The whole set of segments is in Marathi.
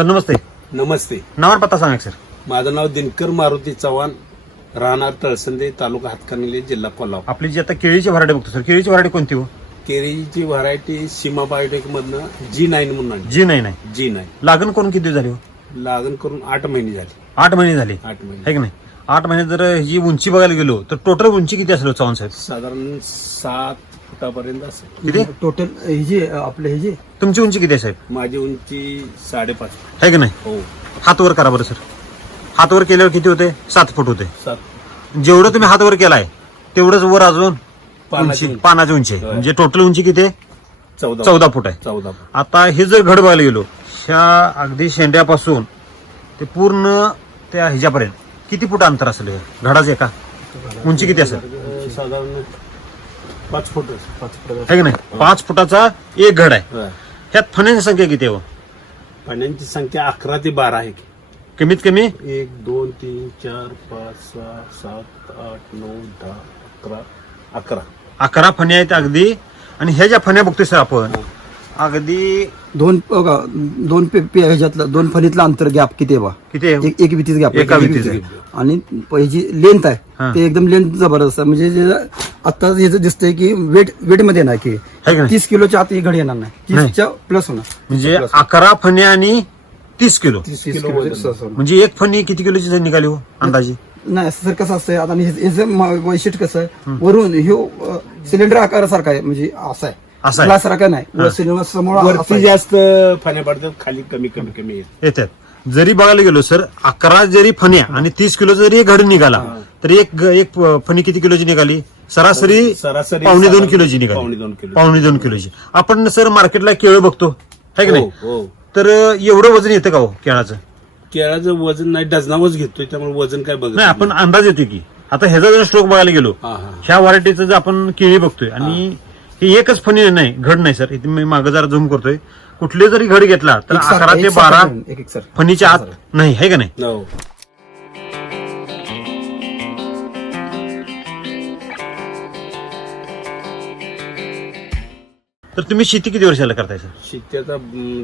सर नमस्ते. नमस्ते. नाव पत्ता सांगा सर. माझं नाव दिनकर मारुती चव्हाण राहणार तळसंदे तालुका हातकणंगले जिल्हा कोल्हापूर. आपली जी आता केळीची व्हरायटी बघतो सर केळीची व्हरायटी कोणती हो? केळीची व्हरायटी सीमा बायोटेक मधनं जी नाईन म्हणून आणली. जी नाही नाही जी नाईन लागण करून किती दिवस झाली हो? लागण करून आठ महिने झाली. आठ महिने झाले. आठ महिने. आहे की नाही? आठ महिने जर ही उंची बघायला गेलो तर टोटल उंची किती असेल हो चव्हाण साहेब? साधारण सात फुटापर्यंत असेल किती? टोटल हे जे आपलं हे जे? तुमची उंची किती आहे साहेब? माझी उंची साडेपाच. आहे की नाही? हो. हात वर करा बरं सर. हात वर केल्यावर किती होते? सात फूट होते. सात. जेवढं तुम्ही हात वर केलाय तेवढंच वर अजून पानाची उंची पानाची उंची आहे. होय. म्हणजे टोटल उंची किती आहे? चौदा. चौदा फूट आहे. चौदा फूट. आता हे जर घड बघायला गेलो ह्या अगदी शेंड्यापासून ते पूर्ण त्या ह्याच्यापर्यंत किती फूट अंतर असेल हे? घडाचं एका उंची किती असेल? साधारण पाच फूट. पाच फूट की नाही? पाच फुटाचा एक घड आहे. ह्यात फण्यांची संख्या किती आहे हो? पाण्याची संख्या अकरा ते बारा आहे की. कमीत कमी? एक दोन तीन चार पाच सहा सात आठ नऊ दहा अकरा. अकरा. अकरा फण्या आहेत अगदी. आणि ह्या ज्या फण्या बघतोय सर आपण अगदी दोन दोन पे- पे- ह्याच्यातलं दोन फणीतलं अंतर गॅप किती आहे बा? किती आहे? एक एक भीतीच गॅप एका. आणि ही जी लेंथ हा. आहे ते एकदम लेंथ जबरदस्त आहे. म्हणजे जे आता हे जे दिसतंय की वेट वेटमध्ये येणार की है की नाही? तीस किलोच्या आत ही घडी येणार नाही. तीसच्या प्लस होणार. म्हणजे अकरा फण्या आणि तीस किलो. तीस. म्हणजे एक फणी किती किलोची जर निघाली हो अंदाजे? नाही असं सर कसं असतंय? आता आणि हे- म- वैशिष्ट्य कसं आहे? वरून ह्यो सिलेंडर आकारासारखा आहे. म्हणजे असा आहे. असा आहे. ग्लास सारखा नाही. असा वरती. जास्त फाण्या पडतात खाली कमी कमी कमी येत येतात. जरी बघायला गेलो सर अकरा जरी फण्या आणि तीस किलो जरी एक घड निघाला तर एक ग- एक फणी किती किलोची निघाली? सरासरी सरासरी पावणे दोन किलोची निघाली. पावणे दोन किलो. पावणे दोन किलोची. आपण सर मार्केटला केळं बघतो है की नाही? हो. हो तर एवढं वजन येतं का हो केळाचं? केळाचं वजन नाही डझनावच घेतोय त्यामुळे वजन काय बघत नाही आपण अंदाज येतो की. आता ह्याचा जर स्ट्रोक बघायला गेलो हा, हा. ह्या व्हरायटीचं जर आपण केळी बघतोय आणि ही एकच फणी नाही घड नाही सर. इथे मी मागं जरा झूम करतोय. कुठले जरी घड घेतला तर एक अकरा ते एक बारा आहे, एक एक सर. फणीच्या आत नाही है का नाही? हो तर तुम्ही शेती किती वर्षाला करताय सर? शेती आता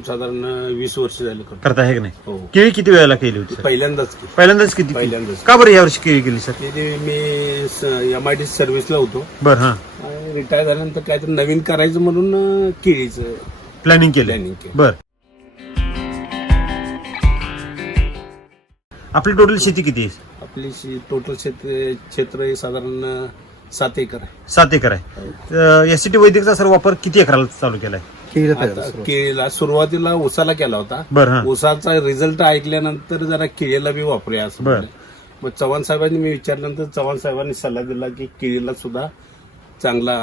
साधारण वीस वर्ष झालं करतो. करताय है का नाही? हो. केळी किती वेळेला केली होती सर? पहिल्यांदाच की पहिल्यांदाच किती पहिल्यांदाच. का बरं यावर्षी केळी केली सर? मी एम आय डी सर्व्हिसला होतो. बर हा. रिटायर झाल्यानंतर काहीतरी नवीन करायचं म्हणून अं, केळीचं प्लॅनिंग केलं प्लॅनिंग केलं बर. आपली टोटल शेती किती आहे? आपली टोटल क्षेत्र क्षेत्र हे साधारण अं, सात एकर आहे. सात एकर आहे. एसटी वैदिकचा सर वापर किती एकराला चालू केलाय? केळीला पाहिजे आता केळीला सुरुवातीला उसाला केला होता. बर हा. उसाचा रिझल्ट ऐकल्यानंतर जरा केळीला बी वापरूया असं बर. म्हणलं. मग चव्हाण साहेबांनी मी विचारल्यानंतर चव्हाण साहेबांनी सल्ला दिला की केळीला सुद्धा चांगला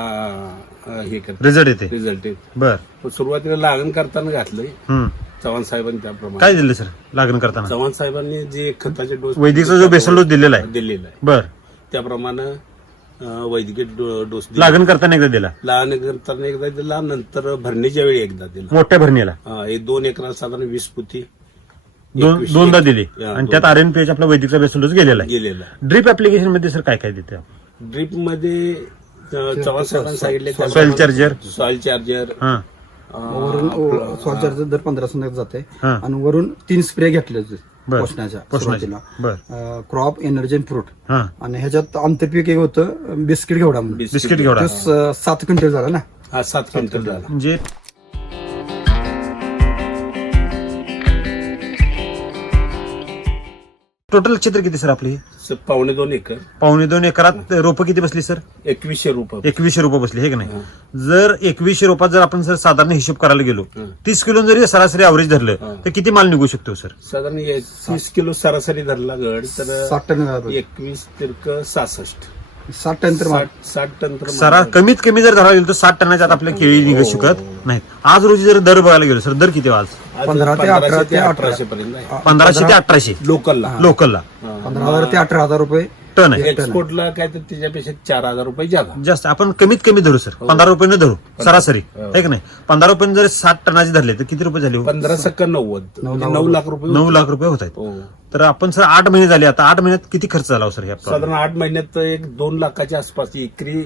हे कर रिझल्ट येते. रिझल्ट येत. बर. सुरुवातीला लागण करताना घातलंय. हम्म. चव्हाण साहेबांनी त्याप्रमाणे. काय दिलं सर लागण करताना? चव्हाण साहेबांनी जे खताचे डोस वैदिकचा जो बेसल डोस दिलेला आहे. दिलेला आहे. बर. त्याप्रमाणे अं, वैद्यकीय डो- डोस दिला. लागण करताना एकदा दिला? लहान करताना एकदा दिला नंतर भरणीच्या वेळी एकदा दिला. मोठ्या भरणीला? हे दोन एकरात साधारण वीस पुती. दोन एकवीस- दोनदा दिली. हा, आणि. त्यात आर एन पी एच आपला वैदिकचा बेसल डोस गेलेला आहे. गेलेला ड्रीप ऍप्लिकेशनमध्ये सर काय काय देते ड्रीपमध्ये चव्हाण साहेबांनी सांगितले सॉइल चार्जर सॉइल चार्जर हा. वरून सॉल चार्जर दर पंधरा सुंदर जाते. हा. आणि वरून तीन स्प्रे घेतले होते बर. पोषणाच्या पोषणाचे. सुरुवातीला. बर. क्रॉप एनर्जी फ्रूट हा. आणि ह्याच्यात आंतरपीक एक होतं बिस्किट घेवडा म्हणून. बिस्किट घेवडा. तो स- सात क्विंटल झाला ना? हा सात क्विंटल झाला. म्हणजे टोटल क्षेत्र किती सर आपली? पावणे दोन एकर. पावणे दोन एकरात रोपं किती बसली सर? एकवीसशे रुपये एकवीसशे रुपये बसली हे की नाही? जर एकवीसशे रुपयात जर आपण सर साधारण हिशोब करायला गेलो. तीस किलो जरी सरासरी अवरेज धरलं. तर किती माल निघू शकतो सर? साधारण ये- तीस किलो सरासरी धरला गड तर. एकवीस तिरक सहासष्ट साठ टन तर माल. साठ साठ टन तर सरा माल. कमीत कमी जर धरायला गेलो तर साठ टनाच्या आत आपल्या केळी निघू शकत. नाहीत आज रोजी जर दर बघायला गेलो सर दर किती आहे आज? आज पंधरा ते अठरा ते अठरा. अठराशे पर्यंत आहे. पंधराशे ते अठराशे. लोकलला. लोकलला. पंधरा हजार ते अठरा हजार रुपये. टन आहे. एक्सपोर्टला काय तर त्याच्यापेक्षा चार हजार रुपये जादा. जास्त. आपण कमीत कमी धरू सर. पंधरा रुपये धरू. सरासरी. हो. आहे की नाही? पंधरा रुपये जर साठ टनाचे धरले तर किती रुपये झाले? हो? पंधरा सक्का नव्वद. म्हणजे नऊ लाख रुपये नऊ लाख रुपये होत आहेत. हो. तर आपण सर आठ महिने झाले आता. आठ महिन्यात किती खर्च झाला हो सर? साधारण आठ महिन्यात एक दोन लाखाच्या आसपास एकरी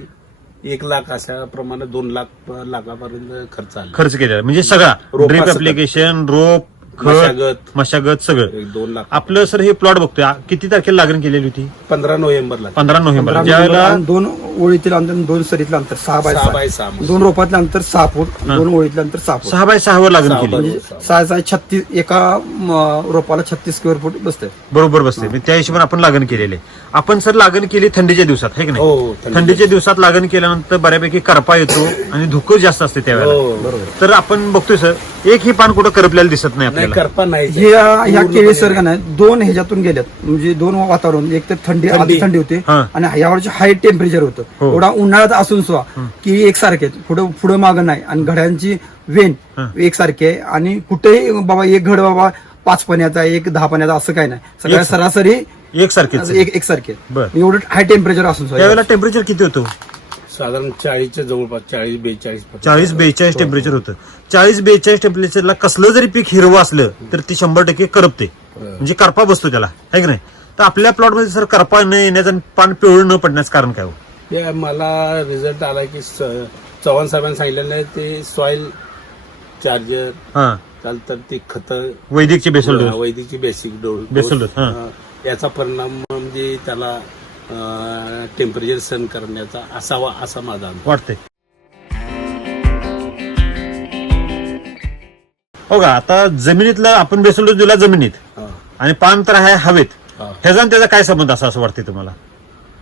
एक लाख अशा प्रमाणे दोन लाख लाखापर्यंत खर्च आला. खर्च केलेला म्हणजे सगळा. खर्च. ऍप्लिकेशन रोप मशागत. मशागत सगळं. एक दोन लाख. आपलं सर हे प्लॉट बघतोय. आ- किती तारखेला लागण केलेली होती? पंधरा नोव्हेंबरला. पंधरा नोव्हेंबर पंधरा ज्या वेळेला आणि दोन ओळीतील अंतर दोन सरीतलं अंतर. सहा बाय सहा बाय सहा दोन रोपातलं अंतर सहा फूट दोन ओळीतलं अंतर सहा फूट. सहा बाय सहावर लागण सहा केली. बाय- म्हणजे सहा. सहा छत्तीस एका म, रोपाला छत्तीस स्क्वेअर फूट बसते बरोबर बसते म्हणजे त्या हिशोबाने आपण लागण केलेले आपण सर लागण केली थंडीच्या दिवसात आहे की हो, नाही थंडीच्या थंडीच्या दिवसात. लागण केल्यानंतर बऱ्यापैकी करपा येतो आणि धुकं जास्त असते त्यावेळेला. हो बरोबर. तर आपण बघतोय सर. एक ही पान कुठं करपलेलं दिसत नाही नाही आपल्याला करपा नाही ह्या ह्या केळी सर का नाही दोन ह्याच्यातून गेल्यात म्हणजे दोन वातावरण एक तर थंडी थंडी. आधी थंडी होती हा. आणि यावरचे हाय टेम्परेचर होतं हो. एवढा उन्हाळ्यात असून सुद्धा की एकसारखे आहेत पुढं पुढं मागं नाही आणि घड्यांची वेन हा. एकसारखी आहे आणि कुठेही बाबा एक घड बाबा पाच पाण्याचा एक दहा पाण्याचा असं काय नाही सगळ्या एक- सरासरी एकसारखेच एक एकसारखे आहेत. बरं. एवढं हाय टेम्परेचर असून सुद्धा. त्यावेळेला टेम्परेचर किती होतं साधारण चाळीसच्या जवळपास चाळीस बेचाळीस चाळीस बेचाळीस टेम्परेचर होतं. चाळीस बेचाळीस टेम्परेचरला कसलं जरी पीक हिरवं असलं तर ते शंभर टक्के करपते. म्हणजे करपा बसतो त्याला. आहे की नाही? तर आपल्या प्लॉटमध्ये सर करपा न येण्याचं आणि पान पिवळं न पडण्याचं कारण काय हो? हे मला रिझल्ट आला की चव्हाण साहेबांनी सांगितलेलं आहे ते सॉइल चार्जर हा. चालतं ते खत. वैदिकचे बेसल डोस. वैदिकची बेसिक डोस. हा. अं, याचा परिणाम म्हणजे त्याला टेम्परेचर सहन करण्याचा असावा असा माझा वाटते हो का? आता जमिनीतलं आपण बेसल दिला जमिनीत. हा. आणि पान तर आहे हवेत. हा. ह्याचा आणि त्याचा काय संबंध असा असं वाटते तुम्हाला?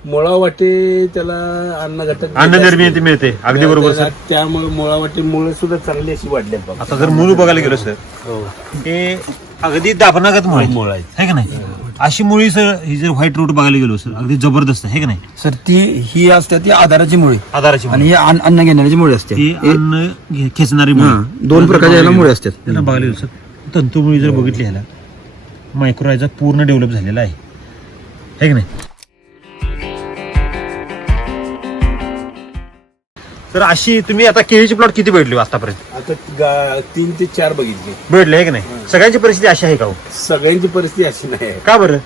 मुळा वाटे त्याला अन्न घटक अन्न निर्मिती मिळते. अगदी बरोबर सर. त्यामुळे मुळा वाटे मुळे सुद्धा चांगली अशी वाढले बाबा आता जर मूळ बघायला गेलो सर. हो. हे अगदी दाबनागत मुळे मुळ. आहे का नाही? अशी मुळी सर ही जर व्हाईट रूट बघायला गेलो सर अगदी जबरदस्त आहे का नाही? सर ती ही असते ती आधाराची मुळे. आधाराची आणि ही अन्न अन्न घेण्याची मुळे असते. ही अन्न घे- खेचणारी मुळी. हा, दोन प्रकारच्या याला मुळे असतात. त्याला बघायला गेलो सर तंतुमुळी जर बघितली ह्याला मायक्रोरायझा पूर्ण डेव्हलप झालेला आहे. है की नाही? तर अशी तुम्ही आता केळीची प्लॉट किती भेटली आतापर्यंत? आता गा- तीन ते चार बघितले. भेटले की नाही? सगळ्यांची परिस्थिती अशी आहे का हो? सगळ्यांची परिस्थिती अशी नाही आहे. का बरं?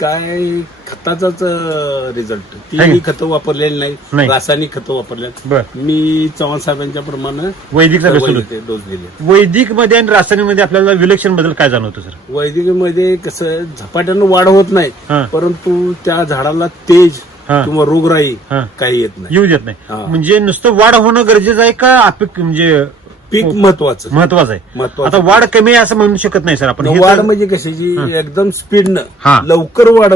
काय खताचाच रिझल्ट आहे ती का? खतं वापरलेली नाही. नाही. रासायनिक खतं वापरले बर. मी चव्हाण साहेबांच्या प्रमाणे वैदिकचा बेसल डोस दिले. वैदिकमध्ये आणि रासायनिकमध्ये आपल्याला विलक्षण बदल काय जाणवतो सर? वैदिकमध्ये कसं झपाट्यानं वाढ होत नाही हा. परंतु त्या झाडाला तेज हा. किंवा रोगराई हा. काही येत नाही. येऊ देत नाही. हा. म्हणजे नुसतं वाढ होणं गरजेचं आहे का अपिक म्हणजे पीक महत्वाचं. महत्वाचं आहे. महत्वाचं. आता वाढ कमी आहे असं म्हणू शकत नाही सर आपण. हे वाढ तर- म्हणजे कशाची? एकदम स्पीडनं. हा. लवकर वाढ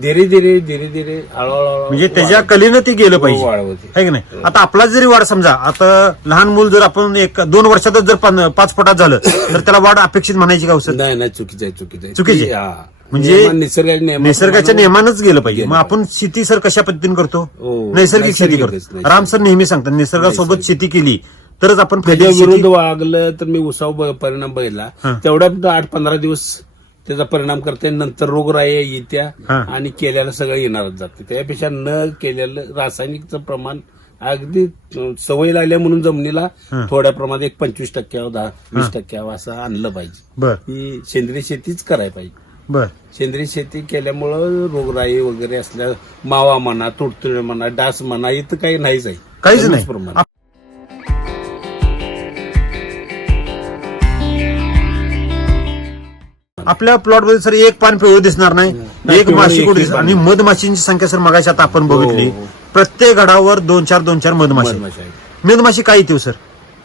धीरे धीरे धीरे धीरे हळूहळू म्हणजे त्याच्या कलेनं ते गेलं पाहिजे. वाढ होते. आहे की नाही? आता आपला जरी वाढ समजा आता लहान मूल जर आपण एक दोन वर्षातच जर पान- पाच फटात झालं तर त्याला वाढ अपेक्षित म्हणायची का हो सर नाही नाही चुकीचं आहे चुकीचं आहे. चुकीचं आहे? ती, हा. म्हणजे निसर्गाच्या नियमा- निसर्गाच्या नियमानच गेलं पाहिजे. मग आपण शेती सर कशा पद्धतीने करतो? हो. नैसर्गिक शेती करतो. नैसर्गिक. राम सर नेहमी सांगतात निसर्गासोबत शेती केली तरच आपण विरुद्ध शेती- वागलं तर मी उसाव परिणाम बघितला. हा. तेवढ्यात आठ पंधरा दिवस त्याचा परिणाम करते नंतर रोगराई येत्या हा. आणि केल्याला सगळं येणारच जाते. त्यापेक्षा न केलेलं रासायनिकचं प्रमाण अगदी अं, सवय लागल्या म्हणून जमिनीला हा. थोड्या प्रमाणात एक पंचवीस टक्क्यावर दहा वीस टक्क्यावर असं आणलं पाहिजे. बर. ही सेंद्रिय शेतीच करायला पाहिजे. बर. सेंद्रिय शेती केल्यामुळं रोगराई वगैरे असल्या मावा म्हणा तुडतुडे म्हणा डास म्हणा इथं काही नाहीच आहे. काहीच नाही. आपल्या प्लॉटमध्ये सर एक पान पिवळं दिसणार नाही नाही, एक पिवळं माशी एकही कुठे दिसणार? पान आणि मधमाशींची संख्या सर मगाशी आता आपण बघितली. हो, हो. प्रत्येक घडावर दोन चार दोन चार मधमाशी मधमाशी आहे. मधमाशी काय येते हो सर?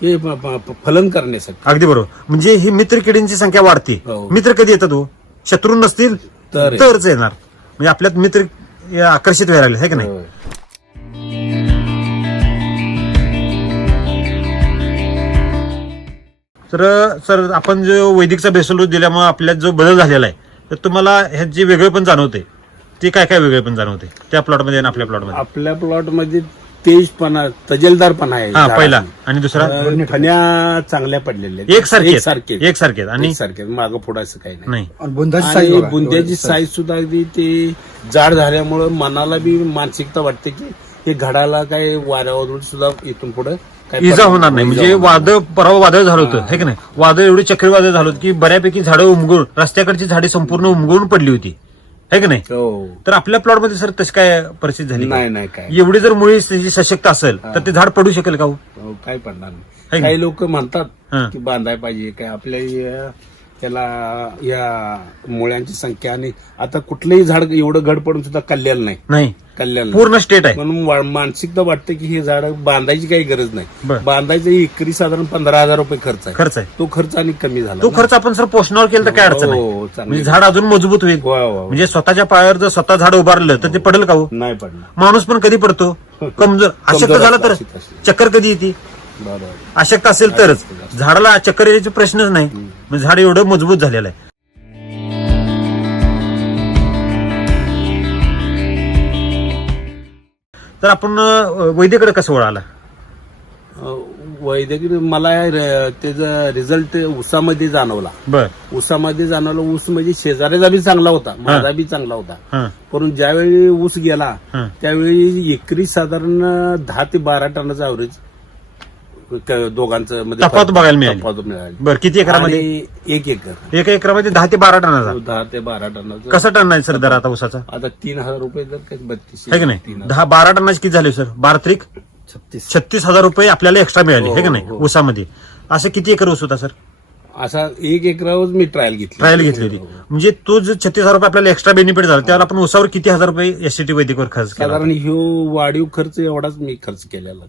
हे प- प- प- फलन करण्यासाठी. अगदी बरोबर. म्हणजे ही मित्र किडींची संख्या वाढते. हो. मित्र कधी येतात हो? शत्रू नसतील तर- तरच येणार. म्हणजे आपल्यात मित्र आकर्षित व्हायला लागले की नाही? होय. तर सर आपण जो वैदिकचा बेसल दिल्यामुळे आपल्यात जो बदल झालेला आहे तर तुम्हाला ह्यात जे वेगळे पण जाणवते. ते काय काय वेगळे पण जाणवते? त्या प्लॉटमध्ये आणि आपल्या प्लॉटमध्ये आपल्या प्लॉटमध्ये तेजपणा तजेलदारपणा आहे हा. पहिला. आणि दुसरा? अं, फण्या चांगल्या पडलेल्या आहेत. एक सारखे सारखे एक सारखे आणि? सारखे मागं पुढं असं काही नाही. नाही. आणि बुंदाची आणि साईज बुंद्याची साईज सुद्धा अगदी ते जाड झाल्यामुळं मनाला बी मानसिकता वाटते की हे घडाला काय वाऱ्यावरून सुद्धा इथून पुढे इजा होणार नाही. म्हणजे वादळ परवा वादळ झालं होतं हे की नाही? वादळ एवढे चक्रीवादळ झालं होतं की बऱ्यापैकी झाडं उमगून रस्त्याकडची झाडे संपूर्ण उमगून पडली होती. है की नाही हो तर आपल्या प्लॉटमध्ये सर तशी काय परिस्थिती झाली का? नाही नाही काय एवढी जर मुळी सशक्त असेल तर ते झाड पडू शकेल का हो? हो, काय पडणार नाही? काही लोक म्हणतात हा. की बांधाय पाहिजे काय आपल्या त्याला या मुळ्यांची संख्या आणि आता कुठलंही झाड एवढं घड पडून सुद्धा कल्ल्याला नाही. नाही. नाही. पूर्ण स्टेट आहे. म्हणून वा- मानसिकता वाटते की हे झाड बांधायची काही गरज बर. नाही बांधायचं एकरी साधारण पंधरा हजार रुपये खर्च आहे. खर्च आहे. तो खर्च आणि कमी झाला. तो खर्च आपण सर पोषणावर केला तर काय अडचण नाही. हो, चांगली. म्हणजे झाड अजून मजबूत होईल. वा, वा, वा. म्हणजे स्वतःच्या पायावर जर स्वतः झाड उभारलं तर ते पडेल का हो? नाही पडणार. माणूस पण कधी पडतो? कमजोर अशक्त झाला तर? अशक्त. चक्कर कधी येते? बरोबर. अशक्त असेल तरच. झाडाला चक्कर यायचे प्रश्नच नाही. म्हणजे झाड एवढं मजबूत झालेलं आहे. तर आपण वैद्यकडे कसं वळाला? अं, वैद्यकीय मला र- त्याचा रिझल्ट उसामध्ये जाणवला. बर. ऊसामध्ये जाणवलं ऊस म्हणजे शेजाऱ्याचा बी चांगला होता माझा बी चांगला होता. हा. परंतु ज्यावेळी ऊस गेला हा. त्यावेळी एकरी साधारण दहा ते बारा टनाचं दोघांचं मध्ये तफावत बघायला मिळाली. तफावत मिळाली. बर किती एकरामध्ये आणि एक एकर. एका एकरामध्ये दहा ते बारा टनाचा दहा ते बारा टनाचं. कसा टन आहे सर दर आता उसाचा आता तीन हजार रुपये जर काही बत्तीस आहे की नाही? दहा बारा टनाचे किती झाले सर? बारा त्रिक? छत्तीस. छत्तीस हजार रुपये आपल्याला एक्स्ट्रा मिळाले हो, आहे की नाही? हो. ऊसामध्ये. असं किती एकर ऊस होता सर? असा एक एकरावर मी ट्रायल घेतली. ट्रायल घेतली होती म्हणजे तो जो छत्तीस हजार रुपये आपल्याला एक्स्ट्रा बेनिफिट झाला त्यावर आपण उसावर किती हजार रुपये एसटी वैदिकवर खर्च केला? साधारण ह्यो वाढीव खर्च एवढाच मी खर्च केलेला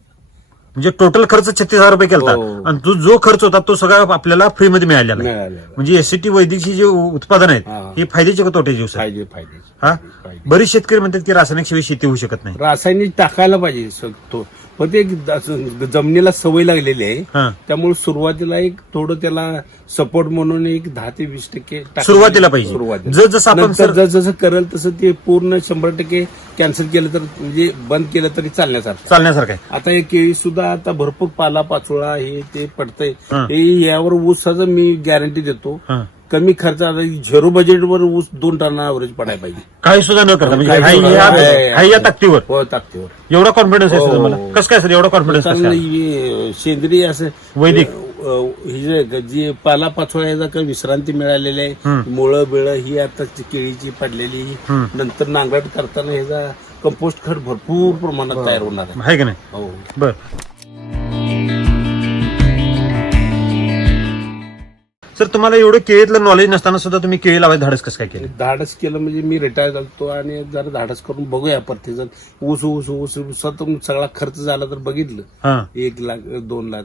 म्हणजे टोटल खर्च छत्तीस हजार रुपये केला हो. आणि तो जो खर्च होता तो सगळा आपल्याला फ्रीमध्ये मिळालेला आहे. मिळालेला म्हणजे एसटी वैदिकची जे उत्पादन आहेत हा. हे फायद्याचे का तोट्याचे आहेत? फायदे फायदे हा? फायदे. बरेच शेतकरी म्हणतात की रासायनिक शिवाय शेती होऊ शकत नाही. रासायनिक टाकायला पाहिजे. स- तो पण ते द- जमिनीला सवय लागलेली आहे. हा. त्यामुळे सुरुवातीला एक थोडं त्याला सपोर्ट म्हणून एक दहा ते वीस टक्के टाकायला सुरुवातीला पाहिजे. जस- जसं आपण नंतर सर- जसं करेल तसं ते पूर्ण शंभर टक्के कॅन्सल केलं तर म्हणजे बंद केलं तरी चालण्यासारखं चालण्यासारखं आहे. आता हे केळी सुद्धा आता भरपूर पाला पाचोळा हे ते पडतंय हा. यावर ऊसाचं मी गॅरंटी देतो. कमी खर्च आता झिरो बजेटवर ऊस दोन टन ॲव्हरेज पडायला पाहिजे काही सुद्धा न करता म्हणजे काही हाय सुद्धा- या- आहे- हाय या ताकदीवर हो ताकदीवर एवढा कॉन्फिडन्स आहे सर हो. तुम्हाला कसं काय सर एवढा कॉन्फिडन्स कारण कसं काय? हे सेंद्रिय असं वैदिक. अ, अ, ही जे जी पाला पाचोळ्याचा काही विश्रांती मिळालेली आहे हम्म. मुळं बिळं ही आता केळीची पडलेली हम्म. नंतर नांगरट करताना ह्याचा कंपोस्ट खत भरपूर प्रमाणात तयार होणार आहे आहे का नाही हो बर सर तुम्हाला एवढं केळीतलं नॉलेज नसताना सुद्धा तुम्ही केळी लावायचं धाडस कसं काय केलं? धाडस केलं म्हणजे मी रिटायर झालो आणि जरा धाडस करून बघूया प्रत्येक ऊस ऊस ऊस ऊसात सगळा खर्च झाला तर बघितलं. एक लाख दोन लाख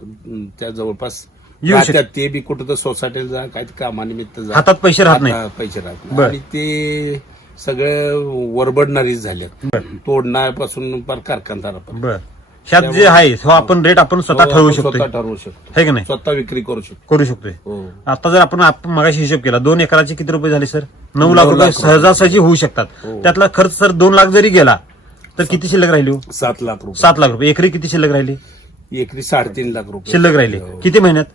त्या जवळपास. ते बी कुठं तर सोसायटीला जा काय कामानिमित्त जा. हातात पैसे राहत नाही. पैसे राहत. नाही. आणि ते सगळं वरबडणारीच झाल्यात. तोडण्यापासून पर कारखानदारापर्यंत. ह्यात जे आहे हो आपण रेट आपण स्वतः ठरवू आपण शकतो स्वतः ठरवू शकतो. का नाही? स्वतः विक्री करू शकतो. करू शकतोय. हो. आता जर आपण आपण मगाशी हिशोब केला दोन एकराचे किती रुपये झाले सर? नऊ लाख रुपये. सहजासहजी होऊ शकतात. हो. त्यातला खर्च सर दोन लाख जरी गेला तर किती शिल्लक राहिली हो? सात लाख रुपये. सात लाख रुपये. एकरी किती शिल्लक राहिली? एकरी साडेतीन लाख रुपये. शिल्लक राहिली. हो. किती महिन्यात?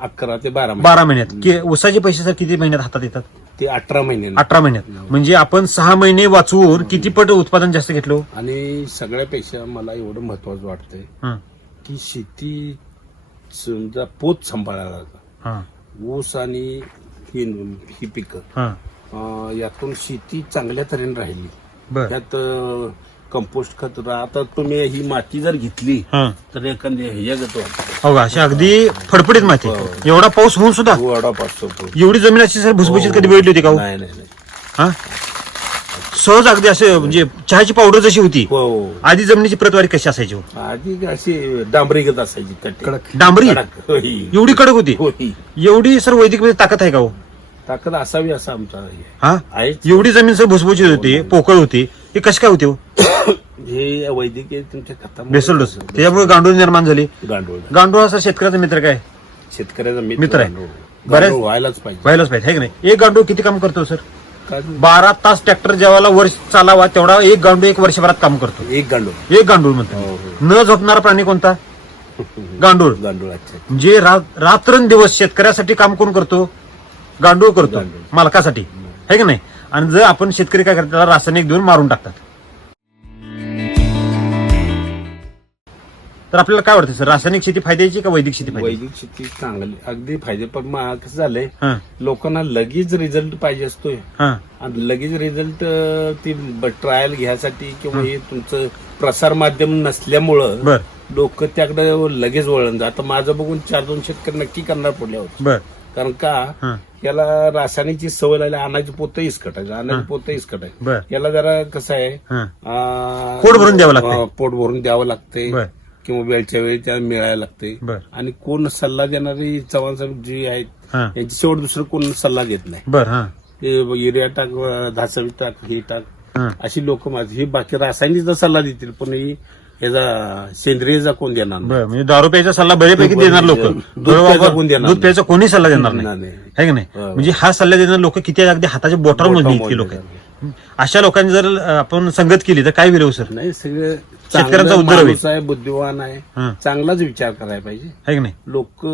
अकरा ते बारा महिने. बारा महिन्यात. कि- उसाचे पैसे सर किती महिन्यात हातात येतात? ते अठरा महिने. अठरा महिन्यात. म्हणजे आपण सहा महिने वाचवून किती पट उत्पादन जास्त घेतलं? आणि सगळ्यापेक्षा मला एवढं महत्वाचं वाटतंय हं, की शेती समजा पोत सांभाळायला. हं, ऊस आणि ही ही पिकं. हं. अं, यातून शेती चांगल्या तऱ्हेने राहिली. बर. त्यात कंपोस्ट खत आता तुम्ही ही माती जर घेतली हं. तर एखादी वाटतं. हो का अशी अगदी फडफडीत माहिती एवढा पाऊस होऊन सुद्धा वडा पाचतो तो. एवढी जमीन अशी सर भुसभुशीत कधी बघितली होती का हो? नाही नाही नाही हा सहज अगदी असं म्हणजे चहाची पावडर जशी होती हो आधी जमिनीची प्रतवारी कशी असायची हो? आधी अशी डांबरीगत असायची कट्टी. कडक. डांबरी कडक. एवढी कडक होती. एवढी सर वैदिकमध्ये ताकद आहे का हो ताकद असावी असं आमचा हे हा एवढी जमीन सर भुसभुशीत होती पोकळ होती हे कशी काय होती हो? हे वैद्यकीय तुमच्या खतामुळे बेसल डोस. त्याच्यामुळे गांडूळ निर्माण झाली. गांडूळ. गांडूळ हा सर शेतकऱ्याचा मित्र काय? शेतकऱ्याचा मित्र आहे. गांडूळ. बऱ्याच- गांडूळ व्हायलाच पाहिजे. व्हायलाच पाहिजे. है की नाही? एक गांडूळ किती काम करतो सर? काय? बारा तास ट्रॅक्टर जेव्हा वर्ष चालावा तेवढा एक गांडूळ एक वर्षभरात काम करतो. एक गांडूळ. एक गांडूळ म्हणतो हो, न झोपणारा प्राणी कोणता? गांडूळ. गांडूळ अच्छा. जे रा- रात्रंदिवस शेतकऱ्यासाठी काम कोण करतो? गांडूळ करतो. गांडूळ. मालकासाठी. है की नाही? आणि जर आपण शेतकरी काय करतात त्याला रासायनिक देऊन मारून टाकतात. तर आपल्याला काय वाटतं सर? रासायनिक शेती फायद्याची का वैदिक शेती फायद्याची? वैदिक शेती चांगली अगदी फायदे पण कसं झालंय हा. लोकांना लगेच रिझल्ट पाहिजे असतोय. हा. आणि लगेच रिझल्ट ती ट्रायल घ्यायसाठी किंवा हे तुमचं प्रसार माध्यम नसल्यामुळं बर. लोक त्याकडे लगेच वळण आता माझं बघून चार दोन शेतकरी नक्की करणार पुढल्या वर्षी. बर. कारण का? हा. याला रासायनिकची सवय लागली अनाची पोतं इसकटायचं अनाची पोतं इसकटायचं बर. याला जरा कसं आहे हा. अं, पोट भरून द्यावं लागतंय. अं, पोट भरून द्यावं लागते बर. किंवा वेळच्या वेळी त्याला मिळायला लागते. बर. आणि कोण सल्ला देणारी चव्हाण साहेब जी आहेत हा. यांची शेवट दुसरं कोण सल्ला देत नाही. बर हा. ते युरिया टाक धासावी टाक हे टाक हा. अशी लोक माझी. ही बाकी रासायनिकचा सल्ला देतील पण ही याचा सेंद्रियचा कोण देणार नाही. बर म्हणजे दारू प्यायचा सल्ला बऱ्यापैकी देणार लोक. दूध प्यायचा कोण देणार दूध प्यायचा कोणी सल्ला देणार नाही. नाही, नाही. है की नाही? हो. म्हणजे हा सल्ला देणारे लोक किती आहेत? अगदी हाताच्या बोटावर इतकी लोक अशा लोकांनी जर आपण संगत केली तर काय हो सर? नाही सगळं शेतकऱ्यांचा उद्धार होईल. माणूस आहे बुद्धिवान आहे हा. चांगलाच विचार करायला पाहिजे. है की नाही? लोक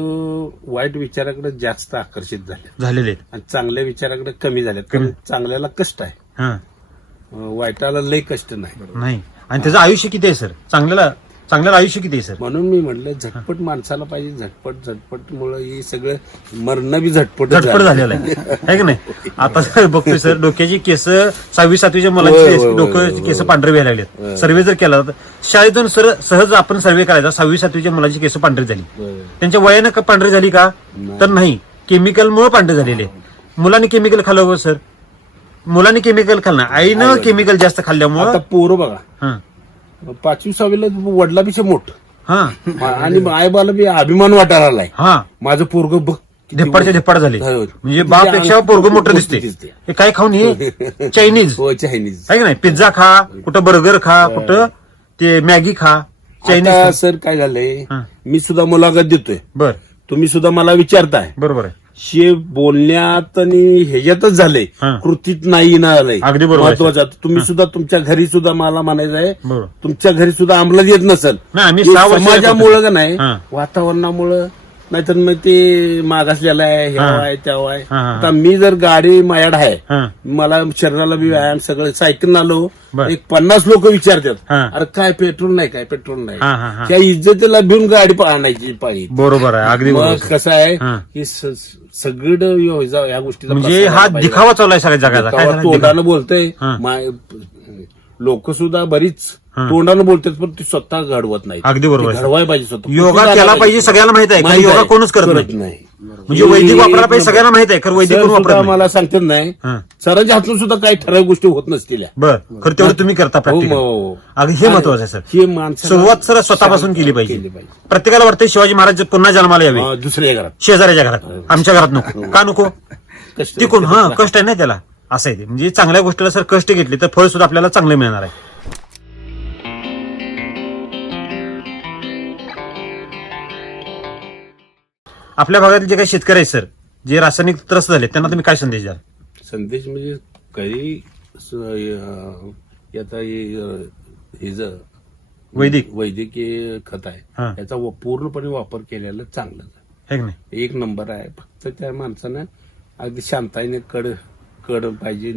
वाईट विचाराकडे जास्त आकर्षित झाले झालेले आहेत. आणि चांगल्या विचाराकडे कमी झालेत. कारण चांगल्याला कष्ट आहे. हा. अं, वाईटाला लय कष्ट नाही. नाही. आणि त्याचं आयुष्य किती आहे सर? चांगल्याला चांगल्याला आयुष्य किती आहे सर? म्हणून मी म्हटलं झटपट माणसाला पाहिजे झटपट झटपट मुळे हे सगळं मरण बी झटपट झटपट झालेला आहे. है की नाही? आता सर बघतोय सर डोक्याची केस सहावी सातवीच्या मुलांची होय, डोक्याची केस पांढरे व्हायला लागलेत. सर्वे जर केला तर शाळेतून सर सहज आपण सर्वे करायचा. सहावी सातवीच्या मुलांची केस पांढरी झाली. त्यांच्या वयानं का पांढरी झाली का? तर नाही. केमिकलमुळे पांढरे झालेले मुलांनी केमिकल खाल्लं हो सर. मुलांनी केमिकल खाल्लं. आईनं केमिकल जास्त आता खाल्ल्यामुळं पोरं बघा. हा. पाचवी सहावीला वडिलापेक्षा मोठ. हा. आणि आईबाला बी अभिमान वाटायला आलाय हा. माझं पोरग बघ धिप्पाडच्या धिप्पाड झाले. होय. म्हणजे बापेक्षा पोरग मोठं दिसते दिसते. हे काय खाऊन हे? चायनीज हो चायनीज आहे की नाही? पिझ्झा खा कुठं बर्गर खा कुठं ते मॅगी खा. चायनीज आता खा. सर काय झालंय? हा. मी सुद्धा मुलाखत देतोय. बर. तुम्ही सुद्धा मला विचारताय. बरोबर आहे. शे बोलण्यात आणि ह्याच्यातच झालंय हा. कृतीत नाही ना आलंय अगदी बरोबर आहे, महत्वाचं आता तुम्ही सुद्धा तुमच्या घरी सुद्धा मला म्हणायचं आहे. बरोबर. तुमच्या घरी सुद्धा अंमलात येत नसेल. नाही आम्ही हे सहा वर्ष समाजामुळं का नाही? हा. वातावरणामुळं नाहीतर मग ते मागासलेलं आहे हा. आहे तेव्हा आहे हा, हा, हा. आता मी जर गाडी मायाड आहे हा मला शरीराला बी व्यायाम सगळं सायकल आलो बर. एक पन्नास लोक विचारतात हा. अरे काय पेट्रोल नाही काय पेट्रोल नाही हा, हा, हा. त्या इज्जतीला भिवून गाडी प- आणायची पाहिजे बरोबर आहे अगदी मग. कसं आहे हा. की स- सगळं यो- जा- या गोष्टीचा म्हणजे प्रसार हा व्हायला पाहिजे. दिखावा चालू आहे सगळ्या जगाचा काय दिखावा झालं? तोंडानं बोलतय हा. लोक सुद्धा बरीच. तोंडानं बोलतात पण ती स्वतः घडवत नाही अगदी बरोबर. आहे. घडवायला पाहिजे स्वतः. योगा केला पाहिजे सगळ्याला माहीत आहे माहीत योगा. कोणच करत नाही. म्हणजे वैदिक वापरायला पाहिजे सगळ्यांना माहीत आहे खरं वैदिक कोण नाही. मला सांगतात नाही. सरांच्या हातून सुद्धा काही ठराविक गोष्टी होत नसतील. बर खरं तेवढं तुम्ही करता हो, हो. अगदी हे महत्वाचं आहे सर. हे सुरुवात सर स्वतःपासून केली पाहिजे. प्रत्येकाला वाटतं शिवाजी महाराज पुन्हा जन्माला यावे. दुसऱ्या घरात. शेजाऱ्याच्या घरात. आमच्या घरात नको. का नको? कष्ट ते कोण हा कष्ट आहे ना त्याला. असं आहे ते. म्हणजे चांगल्या गोष्टीला सर कष्ट घेतले तर फळ सुद्धा आपल्याला चांगले मिळणार आहे. आपल्या भागातील जे काही शेतकरी आहेत सर जे रासायनिक त्रस्त झाले त्यांना तुम्ही काय संदेश द्याल? संदेश म्हणजे काही हे, ज- वैदिक. वैद्यकीय खत हा. आहे याचा व- पूर्णपणे वापर केलेला चांगलं की नाही? एक नंबर आहे. फक्त त्या माणसानं अगदी शांताईने कड कड पाहिजे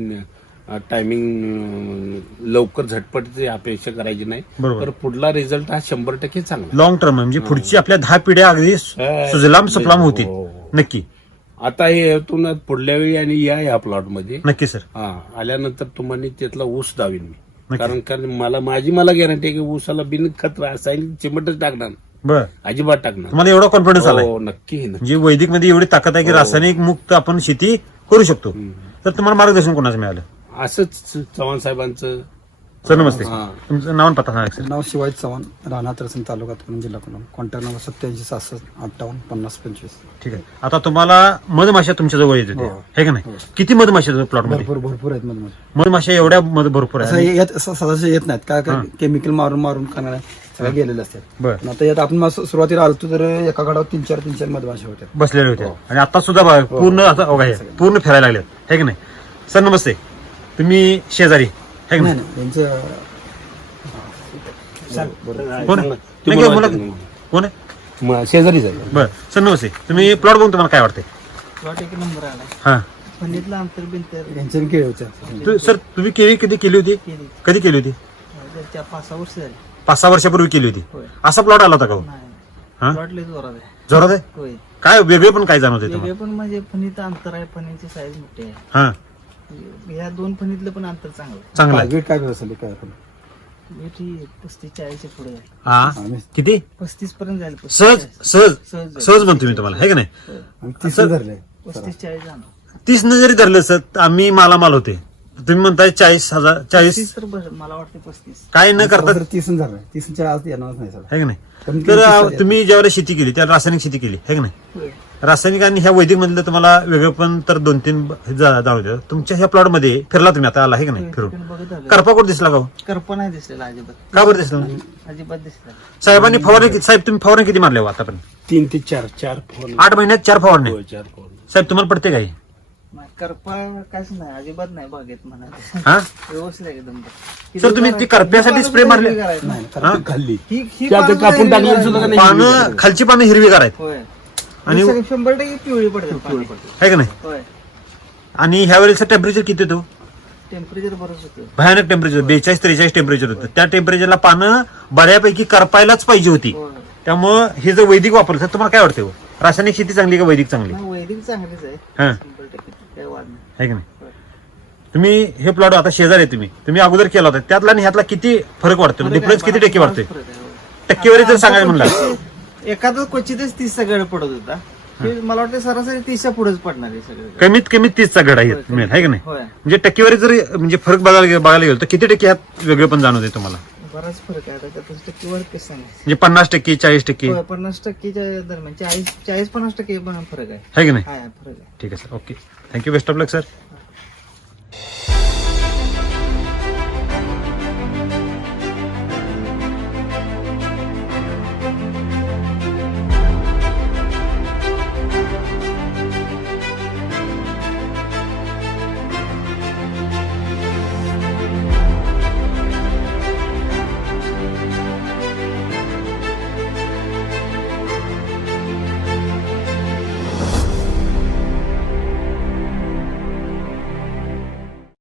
टायमिंग लवकर झटपटची अपेक्षा करायची नाही. बरोबर. तर पुढला रिझल्ट हा शंभर टक्के चांगला लॉंग टर्म म्हणजे पुढची आपल्या दहा पिढ्या अगदी सुजलाम सफलाम होतील. हो. नक्की. आता हे येतून पुढल्या वेळी आणि या या प्लॉटमध्ये. नक्की सर. हा आल्यानंतर तुम्हाला त्यातला ऊस दावीन मी. कारण कारण मला माझी मला गॅरंटी आहे की ऊसाला बिन खत रासायनिक चिमटच टाकणार नाही. बर. अजिबात टाकणार तुम्हाला एवढा कॉन्फिडन्स आलाय. हो नक्की नक्की. म्हणजे वैदिकमध्ये एवढी ताकद आहे की रासायनिक मुक्त आपण शेती करू शकतो. तर तुम्हाला मार्गदर्शन कोणाचं मिळालं? असंच चव्हाण साहेबांचं. सर नमस्ते हा. तुमचं नाव आणि पत्ता सांगा सर नाव शिवाजी चव्हाण राहणार तरसन तालुका पुणे जिल्हा कोल्हापूर. कॉन्टॅक्ट नंबर सत्याऐंशी सहासष्ट अठ्ठावन्न पन्नास पंचवीस. ठीक आहे. आता तुम्हाला मधमाशा तुमच्या जवळ येत होत्या. हो. हे का नाही? किती मधमाशा प्लॉटमध्ये? भरपूर भरपूर आहेत मध्ये मधमाशा एवढ्या मध भरपूर असं आहे येत असं सदाचे येत नाहीत. काय काय केमिकल मारून मारून करणार सगळे गेलेले असतात. बर. पण आता यात आपण सुरुवातीला आलतो तर एका गाडावर तीन चार तीन चार मधमाशा होत्या. बसलेले होते. आणि आता सुद्धा बघा, पूर्ण आता बघा हे, पूर्ण फिरायला लागलेत. हे की नाही? सर नमस्ते. तुम्ही शेजारी. हे की नाही त्यांचं कोण आहे? ते नाही, मला- बोला की. कोण आहे? म- शेजारीच आहे बर. सर नमस्ते. तुम्ही प्लॉट बघून तुम्हाला काय वाटते प्लॉट एक नंबर आला हा. फणीतलं अंतर बिंतर. त्यांच्या बी केळी होत्या तू- सर तुम्ही केळी कधी केली होती? केली कधी केली होती? त्या पाच सहा वर्ष झाली. पाच सहा वर्षापूर्वी केली होती. होय. असा प्लॉट आला होता का हो? हा? नाही जोरात आहे. जोरात आहे? होय. काय वेगळे पण काय जाणवते वेगळे तुम्हाला? पण म्हणजे फणीचं अंतर आहे फणीची साईज मोठी आहे. हा. ह्या दोन फणीतलं पण अंतर चांगलं चांगला आहे. वेट काय असेल काय आपण? वेटी पस्तीस चाळीसच्या पुढे आहे. हा? किती? पस्तीस पर्यंत जाईल पस्तीस, सहज चाळीस. सहज सहज सहज म्हणतो मी तुम्हाला हे का नाही. आम्ही तीस धरले. पस्तीस चाळीस जाणार. तीस न जरी धरलं सर आम्ही मालामाल होते. तुम्ही म्हणताय चाळीस हजार चाळीस. पस्तीस तर बस- मला वाटते पस्तीस. काय न करता सर तीस झालं. आज येणारच नाही सर है की नाही? कमीत कमी तर तीस अं, हजार. तुम्ही ज्यावेळेस शेती केली त्या रासायनिक शेती केली है की नाही? होय. रासायनिक आणि ह्या वैदिक मधलं तुम्हाला वेगळं पण तर दोन तीन जाणवते तुमच्या ह्या प्लॉटमध्ये फिरला तुम्ही आता आला है की नाही? फिरून. तिकडे बघत आलो. करपा कुठं दिसला का हो? करपा नाही दिसलेला अजिबात. का बरं दिसला नाही? अजिबात दिसला साहेबांनी फवारणी किती- साहेब तुम्ही फवारणी किती मारल्या हो आतापर्यंत? तीन ते चार चार फोन आठ महिन्यात चार फवारणी. चार फोन साहेब तुम्हाला पडते काही करपा काहीच नाही अजिबात नाही बागेत म्हणाले हा? व्यवस्थित आहे एकदम. सर, तुम्ही ती करप्यासाठी spray मारले? नाही हा? खाल्ली. ही ही ते आता पानं कापून टाकलेली. सुद्धा नाही? पानं खालची पानं हिरवीगार आहेत होय. आणि- आणि शंभर टक्के पिवळी पडतात पाणी. है की नाही? होय. आणि ह्या वेळेचं टेम्परेचर किती होतं? टेम्परेचर बरंच होतं. भयानक टेम्परेचर बेचाळीस त्रेचाळीस टेम्परेचर होतं. त्या टेम्परेचरला पानं बऱ्यापैकी करपायलाच पाहिजे होती. होय. त्यामुळं हे जर वैदिक वापरलं तर तुम्हाला काय वाटतं हो? रासायनिक शेती चांगली का वैदिक चांगली? नाही, वैदिक चांगलीच आहे. हा. काय वाद नाही. है की नाही? तुम्ही हे प्लॉट आता शेजारी आहे तुम्ही. तुम्ही अगोदर केला होता. त्यातला आणि ह्यातला किती फरक वाटतो? आहे, डिफरन्स किती टक्के बराच वाटतोय? फरक आहे, होय. टक्केवारी जर सांगायला म्हणला. एखादं क्वचितच तीसचा गड पडत होता. हे. मला वाटतं सरासरी तीसच्या पुढेच पडणार आहे सगळं. कमीत कमी तीसचा घड आहे होय, मिळेल. है की नाही? होय. म्हणजे टक्केवारी जर म्हणजे फरक बघायला गे- बघायला गेलो तर किती टक्के ह्यात वेगळे पण जाणवते तुम्हाला? बराच फरक आहे आता पन्नास टक्के वर केस सांगा म्हणजे पन्नास टक्के चाळीस टक्के? पन्नास टक्केच्या दरम्यान चाळीस चाळीस पन्नास टक्के पण फरक आहे. की नाही? फरक आहे. ठीक आहे sir. Okay. Thank you best of luck sir